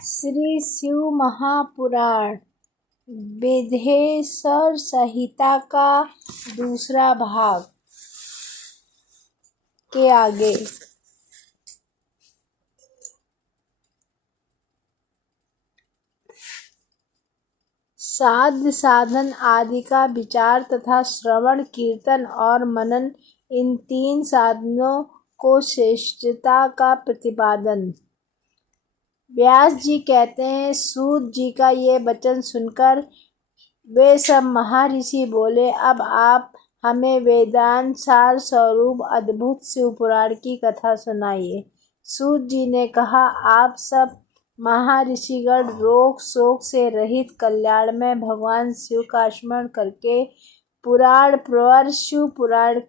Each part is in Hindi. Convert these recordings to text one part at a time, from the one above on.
श्री शिव महापुराण विधेश्वर संहिता का दूसरा भाग के आगे। साध्य साधन आदि का विचार तथा श्रवण कीर्तन और मनन, इन तीन साधनों को श्रेष्ठता का प्रतिपादन। व्यास जी कहते हैं, सूत जी का ये वचन सुनकर वे सब महर्षि बोले, अब आप हमें वेदांत सार स्वरूप अद्भुत शिव पुराण की कथा सुनाइए। सूत जी ने कहा, आप सब महर्षिगण रोग शोक से रहित कल्याण में भगवान शिव का स्मरण करके पुराण प्रवर शिव पुराण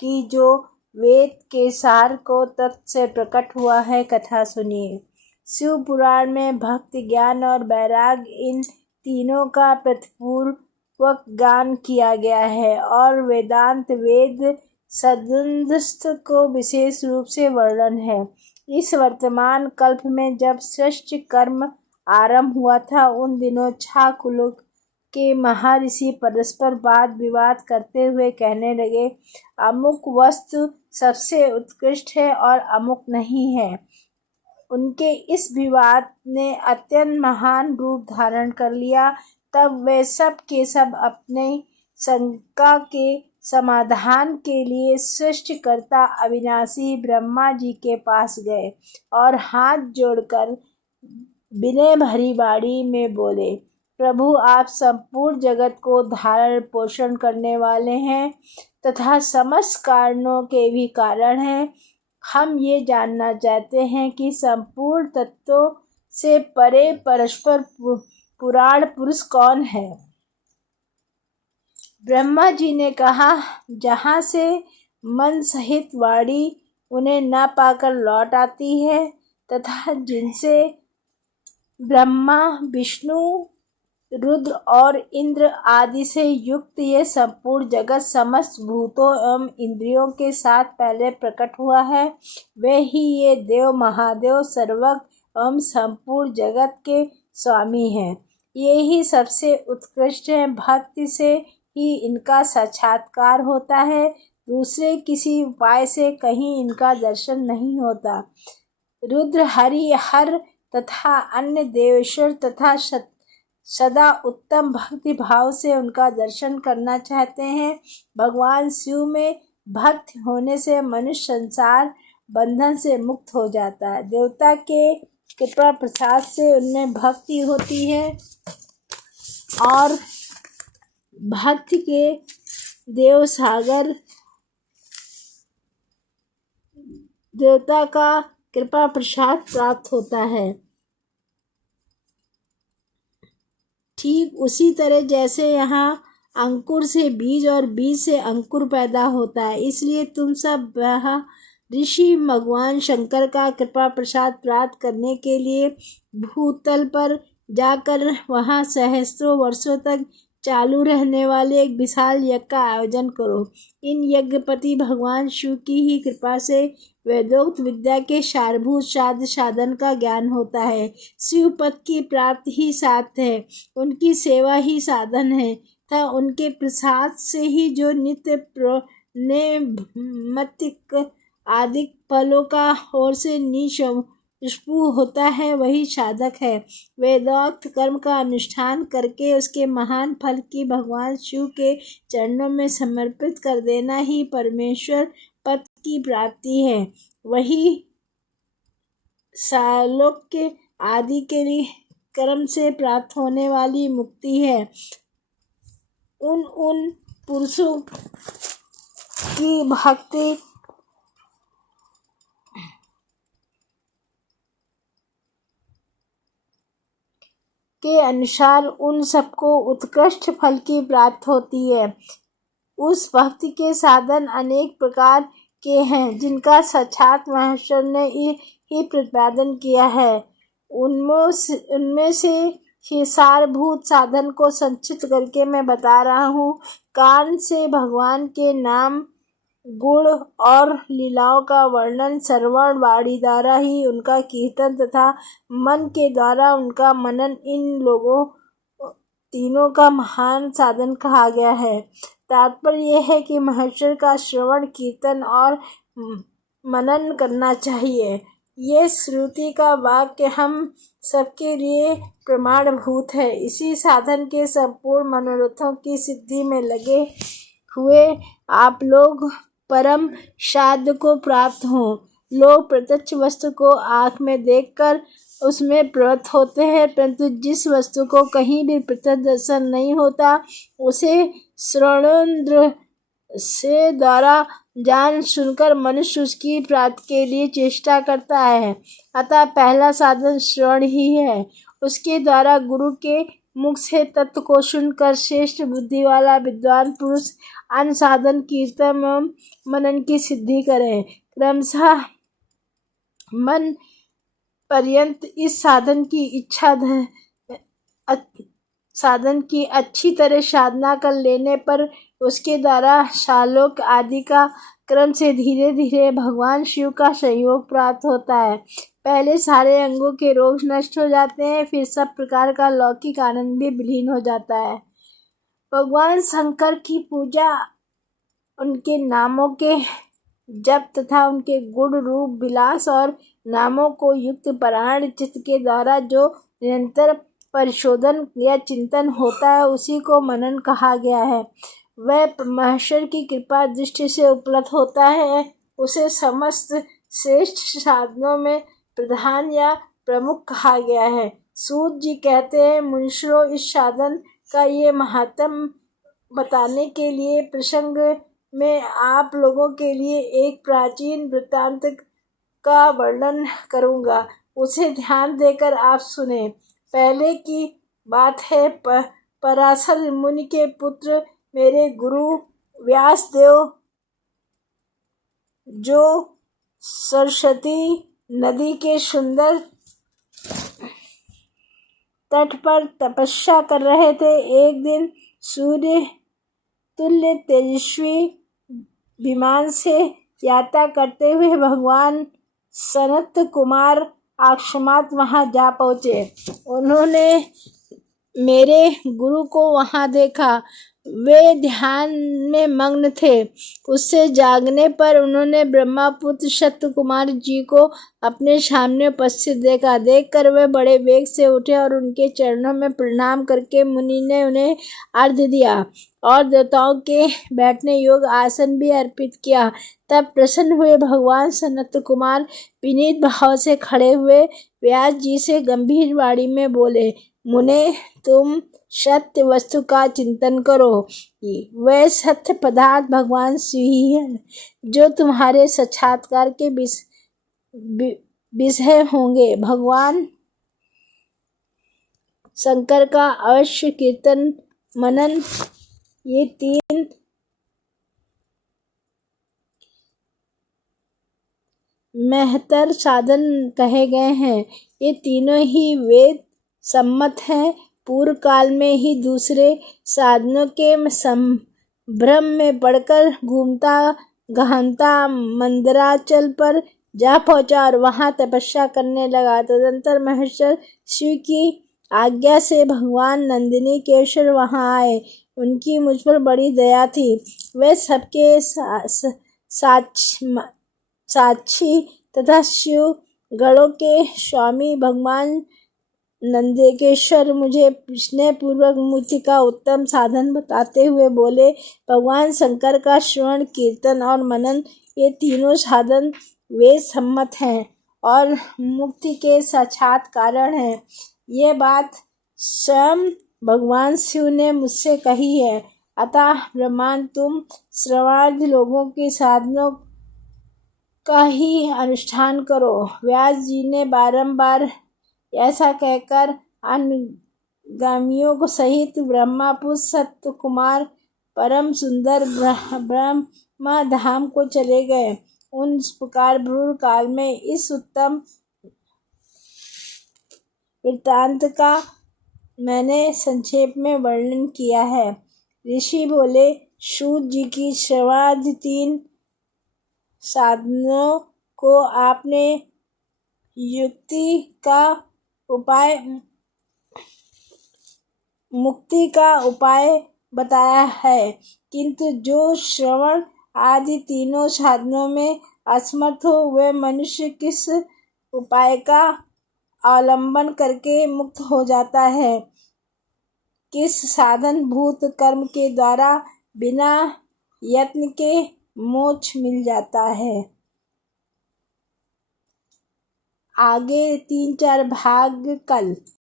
की जो वेद के सार को तत्व से प्रकट हुआ है कथा सुनिए। शिव पुराण में भक्ति, ज्ञान और वैराग्य, इन तीनों का प्रतिपूर्वक गान किया गया है और वेदांत वेद सदुदस्थ को विशेष रूप से वर्णन है। इस वर्तमान कल्प में जब श्रेष्ठ कर्म आरंभ हुआ था, उन दिनों 6 कुलों के महर्षि परस्पर वाद विवाद करते हुए कहने लगे, अमुक वस्तु सबसे उत्कृष्ट है और अमुक नहीं है। उनके इस विवाद ने अत्यंत महान रूप धारण कर लिया। तब वे सब के सब अपने शंका के समाधान के लिए सृष्टिकर्ता अविनाशी ब्रह्मा जी के पास गए और हाथ जोड़कर विनय भरी वाणी में बोले, प्रभु, आप संपूर्ण जगत को धारण पोषण करने वाले हैं तथा समस्त कारणों के भी कारण हैं। हम ये जानना चाहते हैं कि संपूर्ण तत्वों से परे परस्पर पुराण पुरुष कौन है। ब्रह्मा जी ने कहा, जहाँ से मन सहित वाणी उन्हें न पाकर लौट आती है तथा जिनसे ब्रह्मा विष्णु रुद्र और इंद्र आदि से युक्त ये संपूर्ण जगत समस्त भूतों एवं इंद्रियों के साथ पहले प्रकट हुआ है, वे ही ये देव महादेव सर्वज्ञ एवं संपूर्ण जगत के स्वामी हैं। ये ही सबसे उत्कृष्ट है। भक्ति से ही इनका साक्षात्कार होता है, दूसरे किसी उपाय से कहीं इनका दर्शन नहीं होता। रुद्र, हरि, हर तथा अन्य देवेश्वर तथा सदा उत्तम भक्ति भाव से उनका दर्शन करना चाहते हैं। भगवान शिव में भक्ति होने से मनुष्य संसार बंधन से मुक्त हो जाता है। देवता के कृपा प्रसाद से उनमें भक्ति होती है और भक्ति के देव सागर देवता का कृपा प्रसाद प्राप्त होता है। ठीक उसी तरह जैसे यहाँ अंकुर से बीज और बीज से अंकुर पैदा होता है, इसलिए तुम सब ऋषि भगवान शंकर का कृपा प्रसाद प्राप्त करने के लिए भूतल पर जाकर वहाँ सहस्त्रों वर्षों तक चालू रहने वाले एक विशाल यज्ञ का आयोजन करो। इन यज्ञपति भगवान शिव की ही कृपा से वेदोक्त विद्या के सारभूत साध्य साधन का ज्ञान होता है। शिव पद की प्राप्ति ही साध्य है, उनकी सेवा ही साधन है तथा उनके प्रसाद से ही जो नित्य नैमित्तिक आदि फलों का ओर से निष्पू होता है, वही साधक है। वेदोक्त कर्म का अनुष्ठान करके उसके महान फल की भगवान शिव के चरणों में समर्पित कर देना ही परमेश्वर पद की प्राप्ति है। वही सालोक्य आदि के लिए कर्म से प्राप्त होने वाली मुक्ति है। उन पुरुषों की भक्ति के अनुसार उन सबको उत्कृष्ट फल की प्राप्ति होती है। उस भक्ति के साधन अनेक प्रकार के हैं, जिनका साक्षात महेश्वर ने ही प्रतिपादन किया है। उनमें से ही सारभूत साधन को संक्षिप्त करके मैं बता रहा हूँ। कान से भगवान के नाम गुण और लीलाओं का वर्णन श्रवण वाणी द्वारा ही, उनका कीर्तन तथा मन के द्वारा उनका मनन, इन लोगों तीनों का महान साधन कहा गया है। तात्पर्य यह है कि महेश्वर का श्रवण, कीर्तन और मनन करना चाहिए। ये श्रुति का वाक्य हम सबके लिए प्रमाणभूत है। इसी साधन के संपूर्ण मनोरथों की सिद्धि में लगे हुए आप लोग परम शांति को प्राप्त हों। लोग प्रत्यक्ष वस्तु को आँख में देखकर उसमें प्रवृत्त होते हैं, परंतु जिस वस्तु को कहीं भी प्रत्यक्ष दर्शन नहीं होता, उसे श्रवणेंद्र से द्वारा जान सुनकर मनुष्य उसकी प्राप्ति के लिए चेष्टा करता है। अतः पहला साधन श्रवण ही है। उसके द्वारा गुरु के मुख से तत्व को सुनकर श्रेष्ठ बुद्धि वाला विद्वान पुरुष अन्य साधन कीर्तन एवं मनन की सिद्धि करे। क्रमशः मन पर्यंत इस साधन की अच्छी तरह साधना कर लेने पर उसके द्वारा शालोक आदि का क्रम से धीरे धीरे भगवान शिव का सहयोग प्राप्त होता है। पहले सारे अंगों के रोग नष्ट हो जाते हैं, फिर सब प्रकार का लौकिक आनंद भी विलीन हो जाता है। भगवान शंकर की पूजा, उनके नामों के जप तथा उनके गुण रूप विलास और नामों को युक्त परायण चित्त के द्वारा जो निरंतर परिशोधन या चिंतन होता है, उसी को मनन कहा गया है। वह महेश्वर की कृपा दृष्टि से उपलब्ध होता है। उसे समस्त श्रेष्ठ साधनों में प्रधान या प्रमुख कहा गया है। सूत जी कहते हैं, मुनीश्वरों, इस साधन का ये महात्म बताने के लिए प्रसंग में आप लोगों के लिए एक प्राचीन वृत्तांत का वर्णन करूँगा, उसे ध्यान देकर आप सुने। पहले की बात है, पराशर मुनि के पुत्र मेरे गुरु व्यासदेव, जो सरस्वती नदी के सुंदर तट पर तपस्या कर रहे थे। एक दिन सूर्य तुल्य तेजस्वी विमान से यात्रा करते हुए भगवान सनत कुमार अकस्मात वहां जा पहुँचे। उन्होंने मेरे गुरु को वहां देखा। वे ध्यान में मग्न थे। उससे जागने पर उन्होंने ब्रह्मपुत्र सत्य कुमार जी को अपने सामने उपस्थित देखा। देखकर वे बड़े वेग से उठे और उनके चरणों में प्रणाम करके मुनि ने उन्हें अर्घ्य दिया और देवताओं के बैठने योग्य आसन भी अर्पित किया। तब प्रसन्न हुए भगवान सनत कुमार विनीत भाव से खड़े हुए व्यास जी से गंभीर वाणी में बोले, मुने, तुम सत्य वस्तु का चिंतन करो। वह सत्य पदार्थ भगवान शिव ही है, जो तुम्हारे साक्षात्कार के विषय होंगे। भगवान शंकर का अवश्य कीर्तन, मनन, ये तीन महतर साधन कहे गए हैं। ये तीनों ही वेद सम्मत हैं। पूर्व काल में ही दूसरे साधनों के संभ्रम में पड़कर घूमता गहनता मंदराचल पर जा पहुंचा और वहां तपस्या करने लगा। तदंतर महेश्वर शिव की आज्ञा से भगवान नंदिनी केशर वहां आए। उनकी मुझ पर बड़ी दया थी। वे सबके साक्षी तथा शिव गणों के स्वामी भगवान नंदकेश्वर मुझे स्नेहपूर्वक मुक्ति का उत्तम साधन बताते हुए बोले, भगवान शंकर का श्रवण, कीर्तन और मनन, ये तीनों साधन वेद सम्मत हैं और मुक्ति के साक्षात कारण हैं। ये बात स्वयं भगवान शिव ने मुझसे कही है। अतः ब्रह्मांड, तुम श्रवणार्थी लोगों के साधनों का ही अनुष्ठान करो। व्यास जी ने बारंबार ऐसा कहकर अनुगामियों को सहित ब्रह्मपुत्र सत्य कुमार परम सुंदर ब्रह्मा धाम को चले गए। उन प्रकार भ्रूण काल में इस उत्तम वृत्तांत का मैंने संक्षेप में वर्णन किया है। ऋषि बोले, सूत जी की श्रवणादि तीन साधनों को आपने मुक्ति का उपाय बताया है, किंतु जो श्रवण आदि तीनों साधनों में असमर्थ हो वह मनुष्य किस उपाय का अवलंबन करके मुक्त हो जाता है? किस साधन भूत कर्म के द्वारा बिना यत्न के मोक्ष मिल जाता है? आगे 3-4 भाग कल।